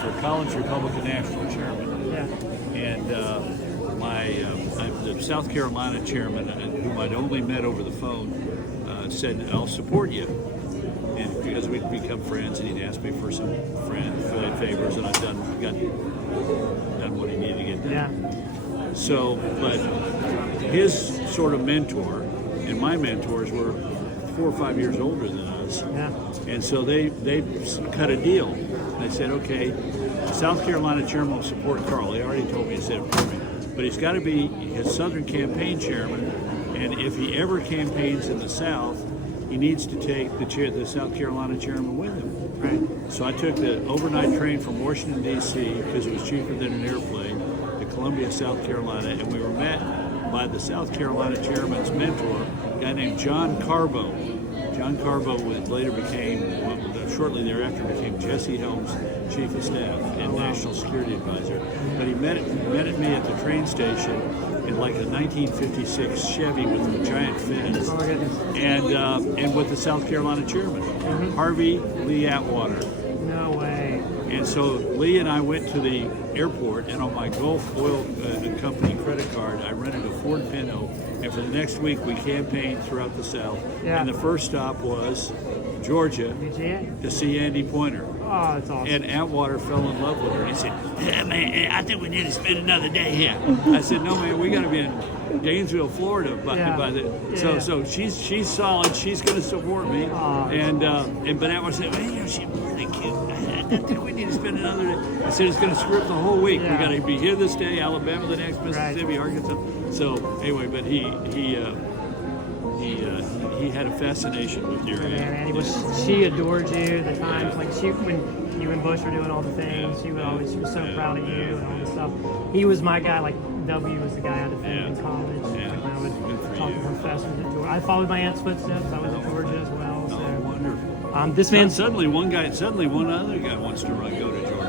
for Collins Republican National Chairman. Yeah. And I'm the South Carolina chairman, whom I'd only met over the phone, said, I'll support you. And because we'd become friends, and he'd asked me for some favors, and I've done what he needed to get done. Yeah. So, but his sort of mentor, and my mentors were 4 or 5 years older than us. Yeah. And so they cut a deal. They said, okay, the South Carolina chairman will support Karl. They already told me he said it for me. But he's got to be his Southern campaign chairman, and if he ever campaigns in the South, he needs to take the South Carolina chairman with him. Right. So I took the overnight train from Washington, D.C., because it was cheaper than an airplane, to Columbia, South Carolina, and we were met by the South Carolina chairman's mentor, a guy named John Carbo. John Carbo shortly thereafter became Jesse Helms' chief of staff and national security advisor. But he met me at the train station in like a 1956 Chevy with the giant fins, Oh my goodness. and with the South Carolina chairman, Harvey Lee Atwater. No way. And so Lee and I went to the airport, and on my Gulf Oil Company credit card, I rented a Ford Pinto, and for the next week we campaigned throughout the South. Yeah. And the first stop was Georgia Did you? to see Andi Poynter. Oh, that's awesome. And Atwater fell in love with her. He said, "Yeah, man, I think we need to spend another day here." I said, "No, man, we got to be in Gainesville, Florida by the." Yeah. So she's solid. She's going to support me. Oh, But Atwater said, "Well, she's really cute. I think we need to spend another day." I said, "It's going to screw up the whole week. Yeah. We got to be here this day, Alabama the next, Mississippi, Right. Arkansas." So anyway, but he had a fascination with your. Man, she adored you at the times. Like when you and Bush were doing all the things, she was so proud of you and all this stuff. He was my guy. Like W was the guy I defended in college. Yeah. Like when I would Good for talk you. to professors at Georgia. I followed my aunt's footsteps. I was at Georgia as well. So Oh, wonderful. this man Suddenly one other guy wants to go to Georgia.